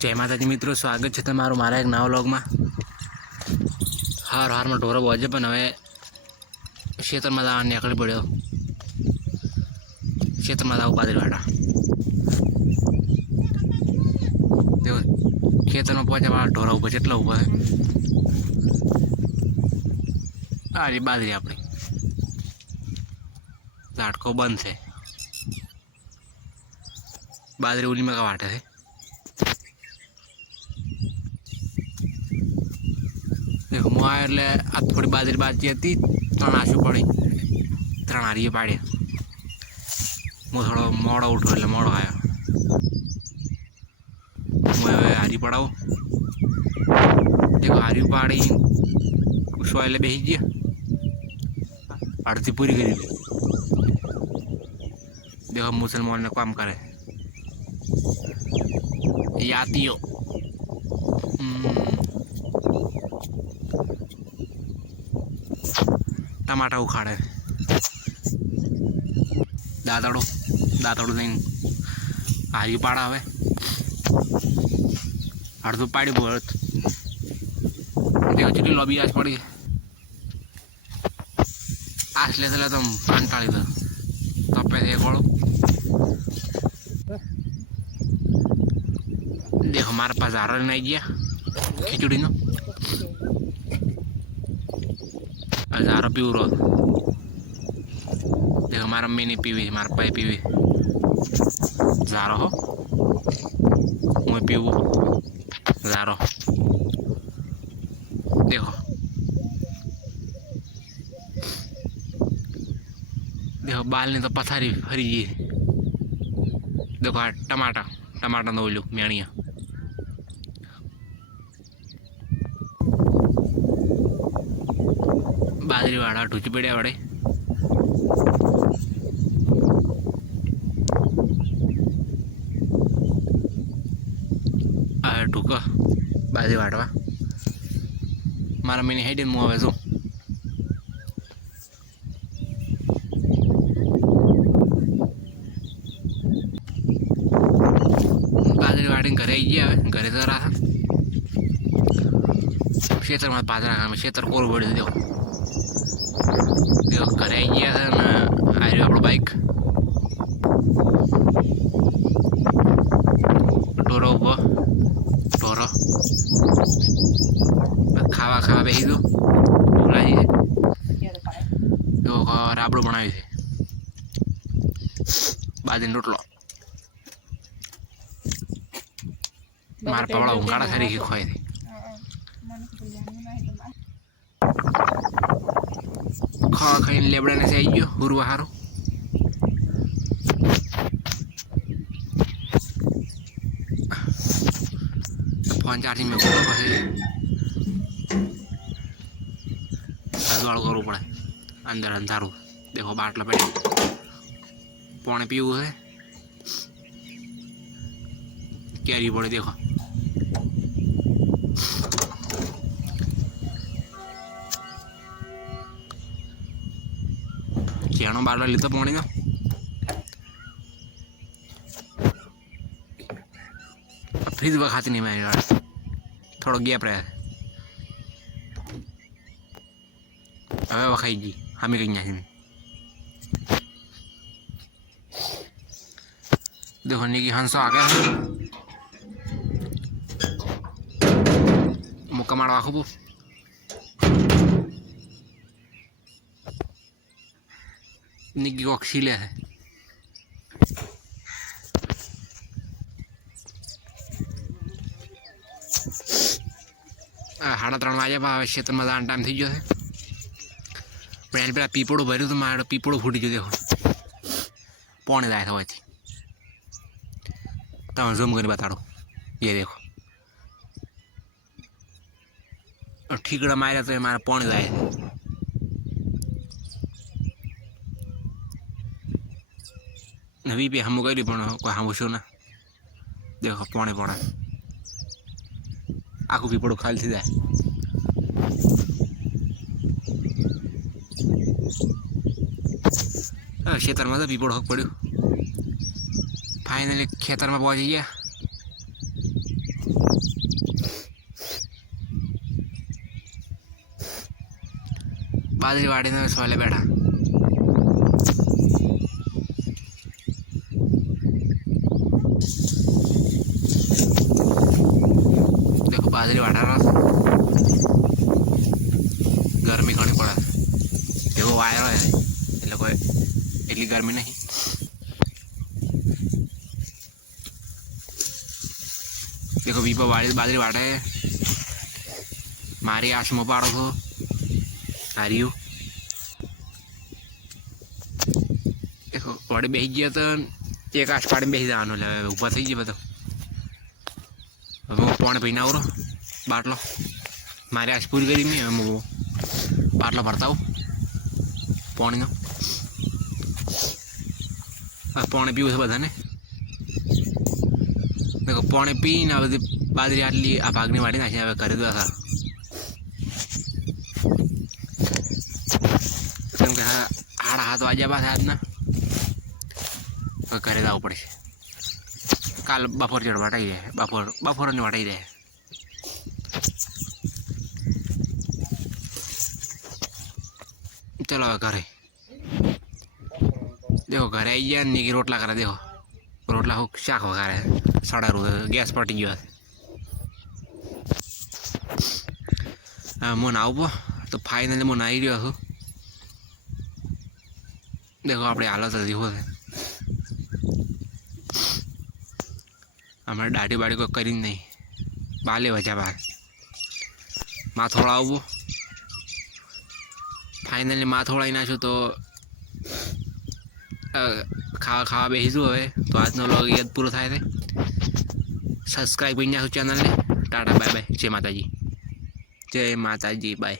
जय माताजी मित्रों, स्वागत है तमारू मारा एक नवा व्लॉग में। हार में ढोरो बजे पण हवे क्षेत्र में जवानी निकली पड़ो। क्षेत्र में जाव बादरीवाड़ा देखो, खेतर में पहुंचा वाला ढोरा उभा चेटला उभा है। आ रही बाजरी अपनी लाटको बंद है। बाजरी उली में का वाटे है। देखो मुआ एटले आ थोड़ी बाजरी बाजी थी त्रण आशू पड़ी त्रण हारीए पाड़े। मु थोड़ा मोड़ो उठो एटले मोड़ो आयो। मैं हारी पड़ाओ देखो हारी पाड़ी सोयले बेही गया आरती पूरी करी। देखो मुसलमान ने काम करे यातियो टमाटा उखाड़े दातड़ो दातड़ो नहीं हारी पाड़ा हवे अर्धो पाड़ी बोलत। देखो चली लॉबी आज पड़ी आस ले तुम पान टाड़ी दो तपे थे कोड़ो। देखो हमारे पास आ रहा नहीं गया खिचड़ी नो हजारों पीव रो। देखो हमारा मिनी पीवी हमारा पाई पीवी जारो हो मैं पीवो जारो। देखो देखो बाल ने तो पथारी फरी जी। देखो टमाटा टमाटा नो लो मेणिया बाजरी वाड़ा टूची पड़े वड़े। टूका बाजरी वाटवा मारा मैंने हेड इन मुआ वैसो बाजरी वाटे घरे गया घरे तो रहा क्षेत्र में बाजरा का क्षेत्र कोर बढ़ देखो देखो घरे गया था ना आयो आपको बाइक टोरो हुआ टोरो खावा खावा बेही दो बुलाई देखो राबड़ो बनाई थी बाजरी रोटलो मार पवड़ा उंगाड़ा खरी की खोई थी। खा खाई लेबड़ा ने से आइयो हुरवा हारो फोन चार्जिंग में बोलो बस अजवाड़ करो पड़े अंदर अंधारू। देखो बाटला पड़े पौने पीऊ है कैरी पड़े। देखो चेणो बाटला लीता पौने का फ्रिज खाती नहीं मैं यार थोड़ा गैप रहा हमें वखाई जी हमें कहीं नहीं। देखो निकी हंसा आ गया मुक्का मार वाखो निकी को खीले है। साढ़ा 3 वाजे क्षेत्र में जाने टाइम थी गयो है પણ પેલા પીપળો ભર્યું તો મારો પીપળો ફૂટી ગયો। देखो पौने जाए था वही તમે ઝૂમ કરી બતાડો ये देखो ठीकड़ा मारा तो हमारा पौने जाए नवी पे हम करी कोई हम शो ना। देखो पौने पौड़ा आखू पीपड़ो खाली थी जाए। क्षेत्र में तो पीपड़ हक पड़ो फाइनली खेतर में पहुंच गया। बाजरी वाड़ी ने सोले बैठा। देखो बाजरी वाटा रहा, गर्मी घनी पड़े। देखो वायर है એટલે કોઈ એટલી ગરમી નહીં। देखो वीपो वाड़ी बाजरी वाटे मारी आशमो पाड़ो छो हारियो। देखो वाड़ी बेही गया तो एक आश पाड़ी बेही जानो ले ऊपर થઈ ગયો બધો। હવે હું પાણી પીને આવરો બાટલો મારી આશ પૂરી કરી મેં હું બાટલો ભરતા આવું પાણીનો। આ પાણી પીવું છે બધાને। देखो पानी पीने आ बधी बाजरी आटली आ भागनी वाटी नाखी हवे घरे जवा केम के 7:30 वाग्या बाद आज ना घरे जवुं पड़शे। काल बपोर जेड वाटाई रहे बपोरनी वाटाई रहे। चलो घरे देखो घरे आई गया नी रोटला करे। देखो रोटला हो शाक वगारे साड़ा रू गैस पटी गयो। मो नाव तो फाइनली मो नाई रह्यो छुं। देखो अपनी हालत देखो हमारे दाढ़ी बाड़ी को करी नहीं बाले वजह बार माथोड़ा आवो फाइनली माथोड़ा नाशो तो खावा खावा बेसीशू। हवे तो आजनो व्लॉग याद पूरो थाय छे। सब्सक्राइब करी नाखो चैनल ने। Tata bye bye. जय माताजी। जय माताजी बाय।